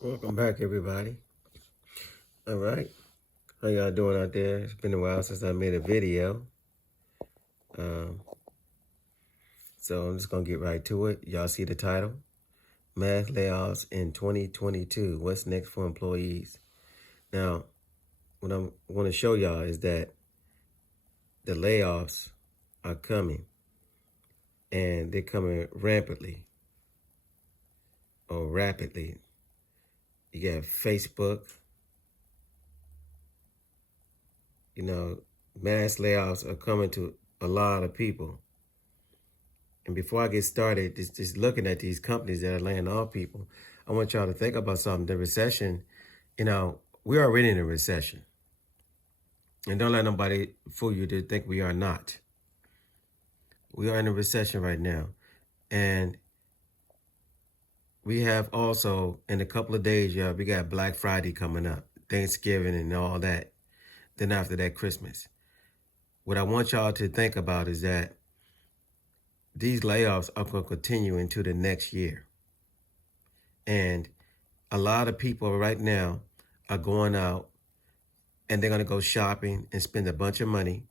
Welcome back, everybody. All right. How y'all doing out there? It's been a while since I made a video. Um, so I'm just going to get right to it. Y'all see the title? Mass layoffs in 2022. What's next for employees? Now, what I want to show y'all is that the layoffs are coming, and they're coming rampantly or rapidly. You got Facebook, mass layoffs are coming to a lot of people. And before I get started, just looking at these companies that are laying off people, I want y'all to think about something. The recession, we're already in a recession. And don't let nobody fool you to think we are not. We are in a recession right now. And we have also, in a couple of days, y'all, we got Black Friday coming up, Thanksgiving and all that. Then after that, Christmas. What I want y'all to think about is that these layoffs are going to continue into the next year. And a lot of people right now are going out and they're going to go shopping and spend a bunch of money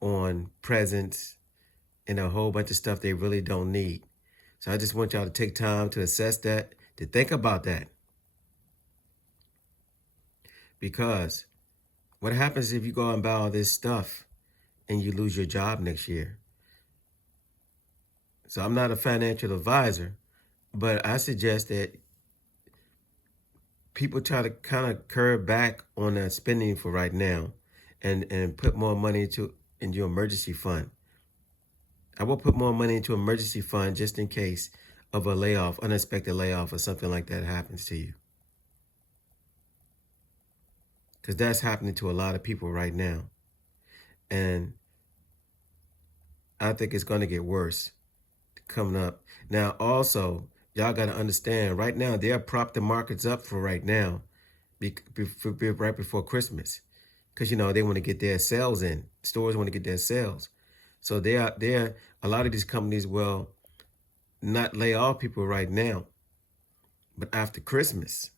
on presents and a whole bunch of stuff they really don't need. So I just want y'all to take time to assess that, to think about that. Because what happens if you go and buy all this stuff and you lose your job next year? So I'm not a financial advisor, but I suggest that people try to kind of curb back on that spending for right now and put more money into your emergency fund. I will put more money into emergency fund just in case of a layoff, unexpected layoff or something like that happens to you. Because that's happening to a lot of people right now. And I think it's going to get worse coming up. Now, also, y'all got to understand, right now, they're propped the markets up for right now, right before Christmas. Because, they want to get their sales in. Stores want to get their sales. So a lot of these companies will not lay off people right now. But after Christmas,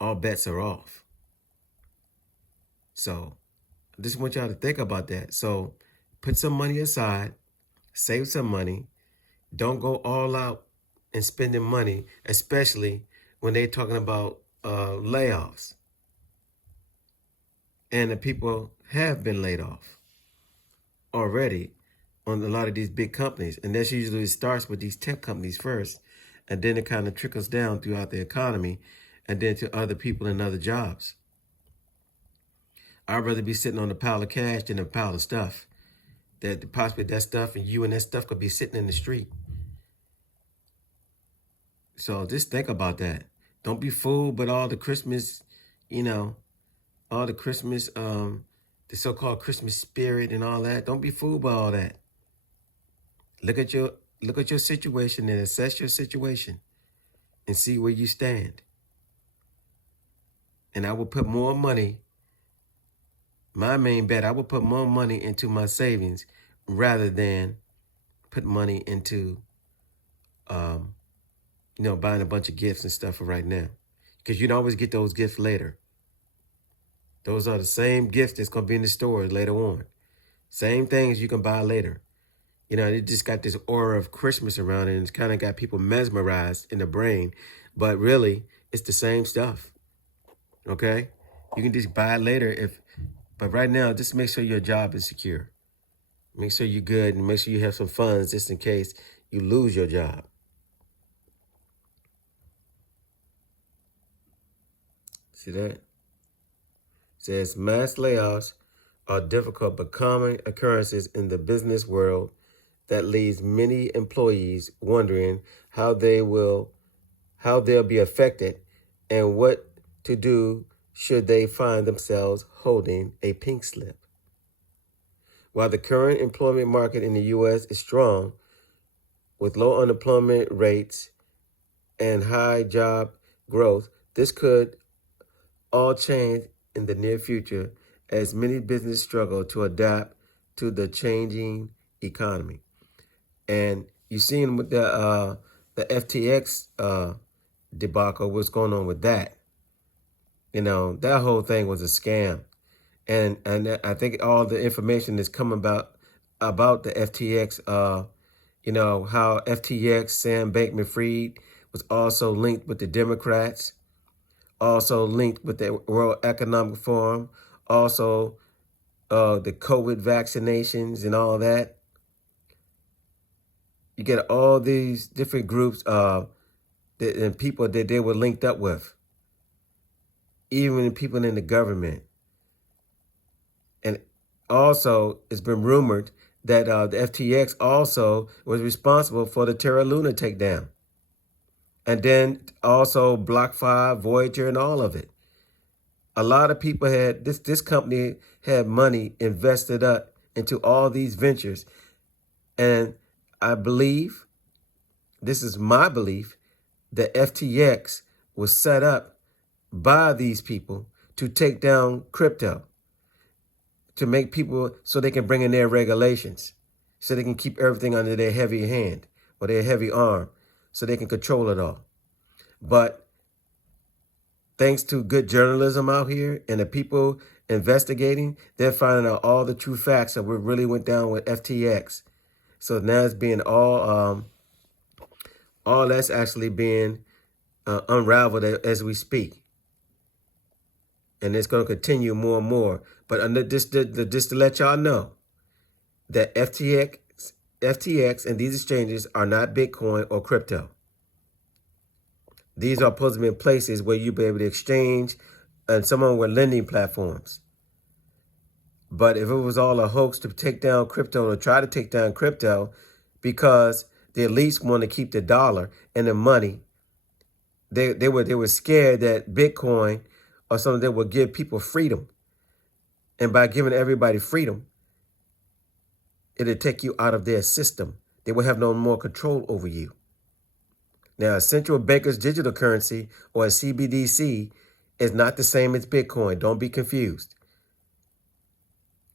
all bets are off. So I just want y'all to think about that. So put some money aside, save some money. Don't go all out and spending money, especially when they're talking about layoffs. And the people have been laid off already on a lot of these big companies. And that's usually starts with these tech companies first. And then it kind of trickles down throughout the economy and then to other people in other jobs. I'd rather be sitting on a pile of cash than a pile of stuff. That possibly that stuff and you and that stuff could be sitting in the street. So just think about that. Don't be fooled by all the Christmas, all the Christmas, the so-called Christmas spirit and all that. Don't be fooled by all that. Look at your situation and assess your situation and see where you stand. And I will put more money, my main bet, I will put more money into my savings rather than put money into, buying a bunch of gifts and stuff for right now. Because you can always get those gifts later. Those are the same gifts that's going to be in the stores later on. Same things you can buy later. It just got this aura of Christmas around it and it's kind of got people mesmerized in the brain. But really, it's the same stuff. Okay? You can just buy it later. But right now, just make sure your job is secure. Make sure you're good and make sure you have some funds just in case you lose your job. See that? It says mass layoffs are difficult but common occurrences in the business world that leaves many employees wondering how they'll be affected and what to do should they find themselves holding a pink slip. While the current employment market in the U.S. is strong, with low unemployment rates and high job growth, this could all change in the near future as many businesses struggle to adapt to the changing economy. And you've seen with the FTX debacle. What's going on with that? That whole thing was a scam. And I think all the information is coming about the FTX. How FTX, Sam Bankman-Fried, was also linked with the Democrats, also linked with the World Economic Forum, also the COVID vaccinations and all that. You get all these different groups and people that they were linked up with, even people in the government. And also, it's been rumored that the FTX also was responsible for the Terra Luna takedown. And then also BlockFi, Voyager, and all of it. A lot of people had, this company had money invested up into all these ventures. And I believe, this is my belief, that FTX was set up by these people to take down crypto, to make people so they can bring in their regulations, so they can keep everything under their heavy hand or their heavy arm, so they can control it all. But thanks to good journalism out here and the people investigating, they're finding out all the true facts of what really went down with FTX. So now it's being all that's actually being unraveled as we speak. And it's going to continue more and more. But just to let y'all know that FTX and these exchanges are not Bitcoin or crypto. These are supposed to be places where you'll be able to exchange, and some of them were lending platforms. But if it was all a hoax to take down crypto or try to take down crypto because the elites want to keep the dollar and the money, they were scared that Bitcoin or something that would give people freedom. And by giving everybody freedom, it'll take you out of their system. They will have no more control over you. Now, a central banker's digital currency, or a CBDC, is not the same as Bitcoin. Don't be confused.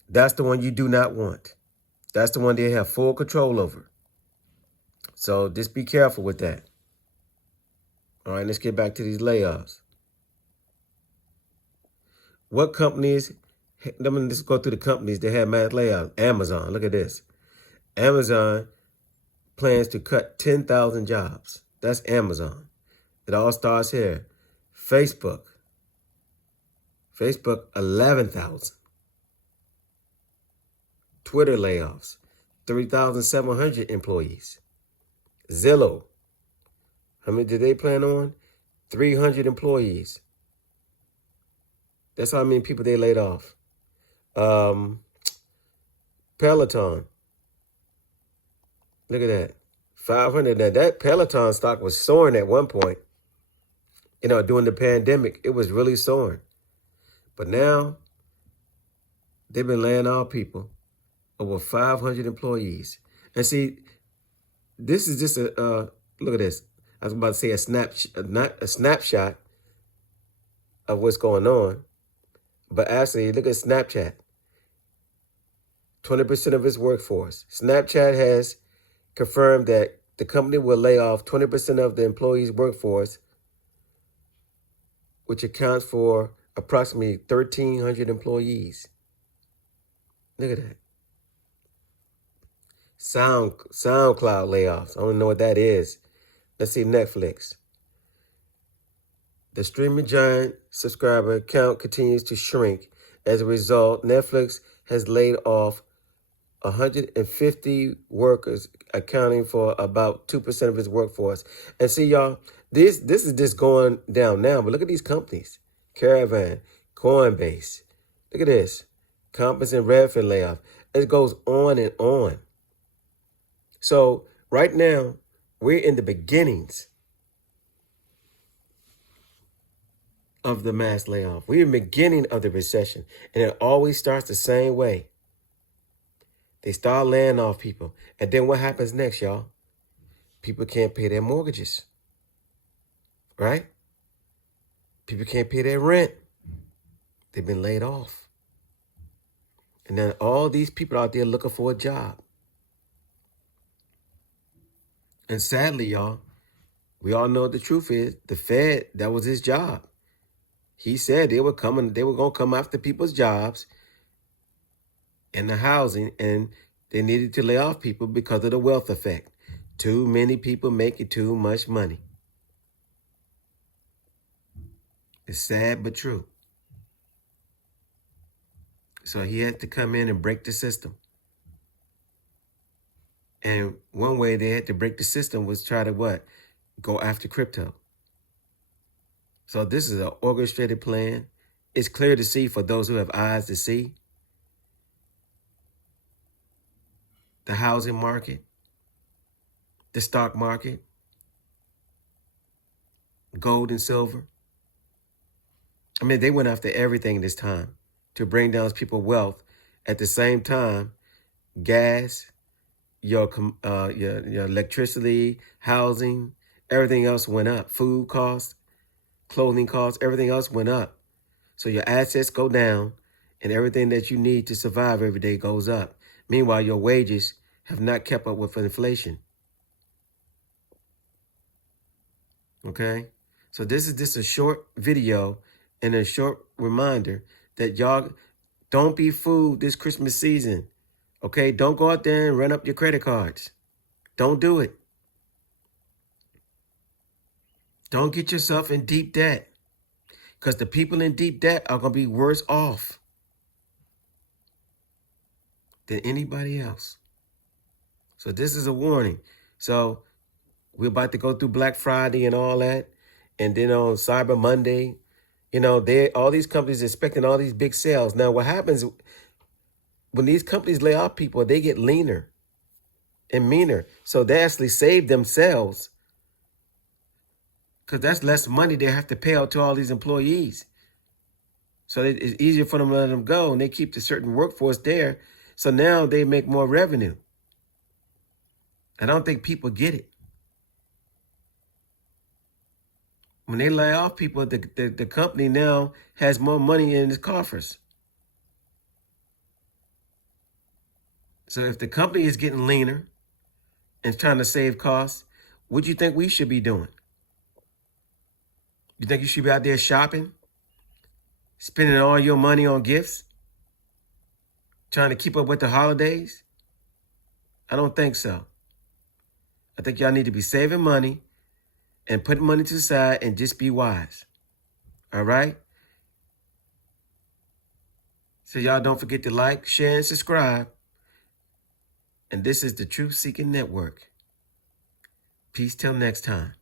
That's the one you do not want. That's the one they have full control over. So just be careful with that. All right, let's get back to these layoffs. What companies, let's go through the companies that had mass layoffs. Amazon, look at this. Amazon plans to cut 10,000 jobs. That's Amazon. It all starts here. Facebook, 11,000. Twitter layoffs, 3,700 employees. Zillow, how many did they plan on? 300 employees. That's how many people they laid off. Peloton, look at that. 500. Now that Peloton stock was soaring at one point. During the pandemic, it was really soaring. But now they've been laying off people, over 500 employees. And see, this is just look at this. I was about to say not a snapshot of what's going on, but actually look at Snapchat. 20% of its workforce. Snapchat has confirmed that the company will lay off 20% of the employees' workforce, which accounts for approximately 1,300 employees. Look at that. SoundCloud layoffs. I don't know what that is. Let's see, Netflix. The streaming giant subscriber count continues to shrink. As a result, Netflix has laid off 150 workers, accounting for about 2% of its workforce. And see, y'all, this is just going down now. But look at these companies. Caravan, Coinbase. Look at this. Compass and Redfin layoff. It goes on and on. So right now, we're in the beginnings of the mass layoff. We're in the beginning of the recession. And it always starts the same way. They start laying off people. And then what happens next, y'all? People can't pay their mortgages. Right? People can't pay their rent. They've been laid off. And then all these people out there looking for a job. And sadly, y'all, We all know what the truth is. The Fed, that was his job. He said they were going to come after people's jobs and the housing, and they needed to lay off people because of the wealth effect. Too many people making too much money. It's sad but true. So he had to come in and break the system. And one way they had to break the system was try to what? Go after crypto. So this is an orchestrated plan. It's clear to see for those who have eyes to see. The housing market, the stock market, gold and silver. I mean, they went after everything this time to bring down people's wealth. At the same time, gas, your electricity, housing, everything else went up. Food costs, clothing costs, everything else went up. So your assets go down and everything that you need to survive every day goes up. Meanwhile, your wages have not kept up with inflation. Okay? So this is just a short video and a short reminder that y'all don't be fooled this Christmas season. Okay? Don't go out there and run up your credit cards. Don't do it. Don't get yourself in deep debt, because the people in deep debt are going to be worse off than anybody else. So this is a warning. So we're about to go through Black Friday and all that. And then on Cyber Monday, all these companies expecting all these big sales. Now, what happens when these companies lay off people, they get leaner and meaner. So they actually save themselves, because that's less money they have to pay out to all these employees. So it's easier for them to let them go, and they keep the certain workforce there. So now they make more revenue. I don't think people get it. When they lay off people, the company now has more money in its coffers. So if the company is getting leaner and trying to save costs, what do you think we should be doing? You think you should be out there shopping, spending all your money on gifts, trying to keep up with the holidays? I don't think so. I think y'all need to be saving money and putting money to the side and just be wise. All right? So y'all don't forget to like, share, and subscribe. And this is the Truth Seeking Network. Peace till next time.